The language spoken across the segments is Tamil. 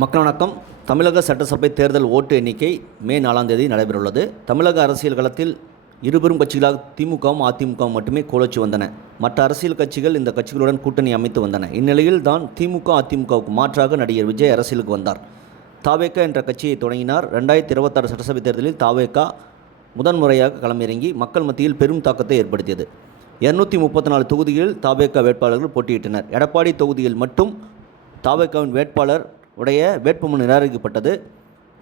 மக்கள் வணக்கம். தமிழக சட்டசபை தேர்தல் ஓட்டு எண்ணிக்கை மே 4ஆம் தேதி நடைபெறவுள்ளது. தமிழக அரசியல் களத்தில் இருபெரும் கட்சிகளாக திமுகவும் அதிமுகவும் மட்டுமே கோலோச்சி வந்தன. மற்ற அரசியல் கட்சிகள் இந்த கட்சிகளுடன் கூட்டணி அமைத்து வந்தன. இந்நிலையில் தான் திமுக அதிமுகவுக்கு மாற்றாக நடிகர் விஜய் அரசியலுக்கு வந்தார். தாவேகா என்ற கட்சியை தொடங்கினார். 2026 சட்டசபை தேர்தலில் தாவேகா முதன்முறையாக களமிறங்கி மக்கள் மத்தியில் பெரும் தாக்கத்தை ஏற்படுத்தியது. 234 தொகுதிகளில் தாவேகா வேட்பாளர்கள் போட்டியிட்டனர். எடப்பாடி தொகுதியில் மட்டும் தாவேகாவின் வேட்பாளர் உடைய வேட்புமனு நிராகரிக்கப்பட்டது.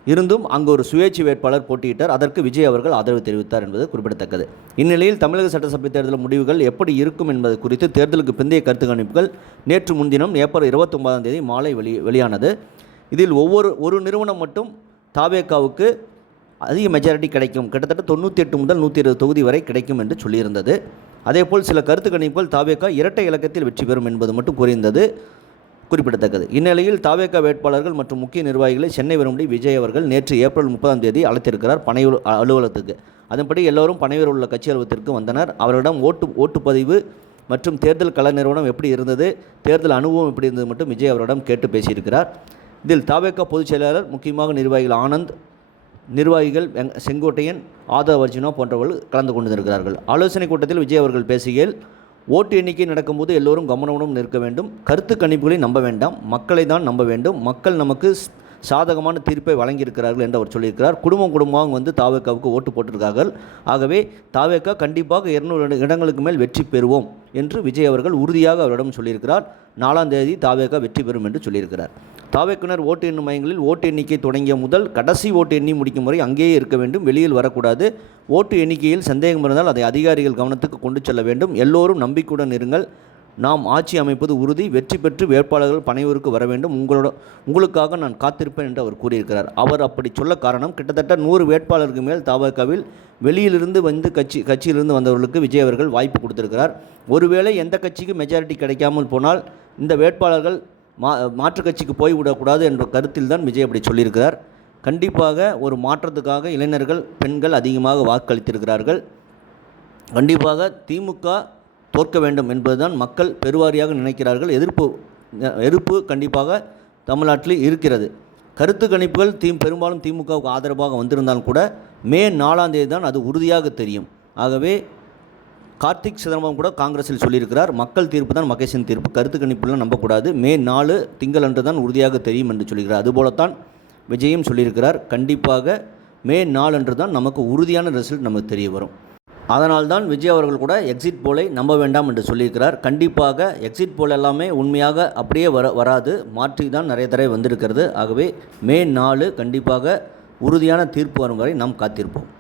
இருந்தும் அங்கு ஒரு சுயேட்சை வேட்பாளர் போட்டியிட்டார். அதற்கு விஜய் அவர்கள் ஆதரவு தெரிவித்தார் என்பது குறிப்பிடத்தக்கது. இந்நிலையில் தமிழக சட்டசபை தேர்தல் முடிவுகள் எப்படி இருக்கும் என்பது குறித்து தேர்தலுக்கு பிந்தைய கருத்து கணிப்புகள் நேற்று முன்தினம் ஏப்ரல் 29ஆம் தேதி மாலை வெளியானது. இதில் ஒரு நிறுவனம் மட்டும் தாவேகாவுக்கு அதிக மெஜாரிட்டி கிடைக்கும், கிட்டத்தட்ட 98 முதல் 120 தொகுதி வரை கிடைக்கும் என்று சொல்லியிருந்தது. அதேபோல் சில கருத்து கணிப்புகள் தாவேகா இரட்டை இலக்கத்தில் வெற்றி பெறும் என்பது மட்டும் கூறியிருந்தது குறிப்பிடத்தக்கது. இந்நிலையில் தாவேகா வேட்பாளர்கள் மற்றும் முக்கிய நிர்வாகிகளை சென்னை வரும்படி விஜய் அவர்கள் நேற்று ஏப்ரல் 30ஆம் தேதி அழைத்திருக்கிறார் பனையூர் அலுவலகத்துக்கு. அதன்படி எல்லோரும் பனையூர் உள்ள கட்சி அலுவலகத்திற்கு வந்தனர். அவரிடம் ஓட்டுப்பதிவு மற்றும் தேர்தல் கள நிறுவனம் எப்படி இருந்தது, தேர்தல் அனுபவம் எப்படி இருந்தது மட்டும் விஜய் அவரிடம் கேட்டு பேசியிருக்கிறார். இதில் தாவேகா பொதுச் செயலாளர், முக்கியமாக நிர்வாகிகள் ஆனந்த், நிர்வாகிகள் செங்கோட்டையன், ஆதவ் அர்ஜுனா போன்றவர்கள் கலந்து கொண்டிருக்கிறார்கள். ஆலோசனை கூட்டத்தில் விஜய் அவர்கள் பேசுகையில், ஓட்டு எண்ணிக்கை நடக்கும்போது எல்லோரும் கவனமுடன் நிற்க வேண்டும். கருத்து கணிப்புகளை நம்ப வேண்டாம், மக்களை தான் நம்ப வேண்டும். மக்கள் நமக்கு சாதகமான தீர்ப்பை வழங்கியிருக்கிறார்கள் என்று அவர் சொல்லியிருக்கிறார். குடும்பமாக வந்து தாவேகாவுக்கு ஓட்டு போட்டிருக்கார்கள். ஆகவே தாவேகா கண்டிப்பாக 200 இடங்களுக்கு மேல் வெற்றி பெறுவோம் என்று விஜய் அவர்கள் உறுதியாக அவரிடம் சொல்லியிருக்கிறார். 4ஆம் தேதி தாவேகா வெற்றி பெறும் என்று சொல்லியிருக்கிறார். தாவேக்கினர் ஓட்டு எண்ணும் மையங்களில் ஓட்டு எண்ணிக்கை தொடங்கிய முதல் கடைசி ஓட்டு எண்ணி முடிக்கும் வரை அங்கேயே இருக்க வேண்டும், வெளியில் வரக்கூடாது. ஓட்டு எண்ணிக்கையில் சந்தேகம் இருந்தால் அதை அதிகாரிகள் கவனத்துக்கு கொண்டு செல்ல வேண்டும். எல்லோரும் நம்பிக்கையுடன் இருங்கள். நாம் ஆட்சி அமைப்பது உறுதி. வெற்றி பெற்று வேட்பாளர்கள் பனையூருக்கு வர வேண்டும். உங்களுக்காக நான் காத்திருப்பேன் என்று அவர் கூறியிருக்கிறார். அவர் அப்படி சொல்ல காரணம், கிட்டத்தட்ட 100 வேட்பாளருக்கு மேல் தாவேகாவில் வெளியிலிருந்து வந்து கட்சியிலிருந்து வந்தவர்களுக்கு விஜய் அவர்கள் வாய்ப்பு கொடுத்திருக்கிறார். ஒருவேளை எந்த கட்சிக்கு மெஜாரிட்டி கிடைக்காமல் போனால் இந்த வேட்பாளர்கள் மாற்றுக் கட்சிக்கு போய்விடக்கூடாது என்ற கருத்தில் தான் விஜய் அப்படி சொல்லியிருக்கிறார். கண்டிப்பாக ஒரு மாற்றத்துக்காக இளைஞர்கள், பெண்கள் அதிகமாக வாக்களித்திருக்கிறார்கள். கண்டிப்பாக திமுக தோற்க வேண்டும் என்பதுதான் மக்கள் பெருவாரியாக நினைக்கிறார்கள். எதிர்ப்பு கண்டிப்பாக தமிழ்நாட்டில் இருக்கிறது. கருத்து கணிப்புகள் பெரும்பாலும் திமுகவுக்கு ஆதரவாக வந்திருந்தாலும் கூட மே 4ஆம் தேதி தான் அது உறுதியாக தெரியும். ஆகவே கார்த்திக் சிதம்பரம் கூட காங்கிரஸில் சொல்லியிருக்கிறார், மக்கள் தீர்ப்பு தான் மகேசன் தீர்ப்பு, கருத்து கணிப்புலாம் நம்பக்கூடாது, மே 4 திங்களன்று தான் உறுதியாக தெரியும் என்று சொல்கிறார். அதுபோலத்தான் விஜயும் சொல்லியிருக்கிறார், கண்டிப்பாக மே 4 அன்று தான் நமக்கு உறுதியான ரிசல்ட் நமக்கு தெரிய வரும். அதனால்தான் விஜய் அவர்கள் கூட எக்ஸிட் போலை நம்ப வேண்டாம் என்று சொல்லியிருக்கிறார். கண்டிப்பாக எக்ஸிட் போல் எல்லாமே உண்மையாக அப்படியே வராது, மாற்றி தான் நிறைய தடவை வந்திருக்கிறது. ஆகவே மே 4 கண்டிப்பாக உறுதியான தீர்ப்பு வரும் வரை நாம் காத்திருப்போம்.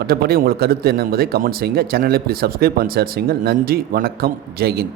மற்றபடி உங்கள் கருத்து என்ன என்பதை கமெண்ட் செய்யுங்க. சேனலை ப்ளீஸ் சப்ஸ்கிரைப் அண்ட் ஷேர் செய்யுங்கள். நன்றி, வணக்கம், ஜெய்ஹிந்த்.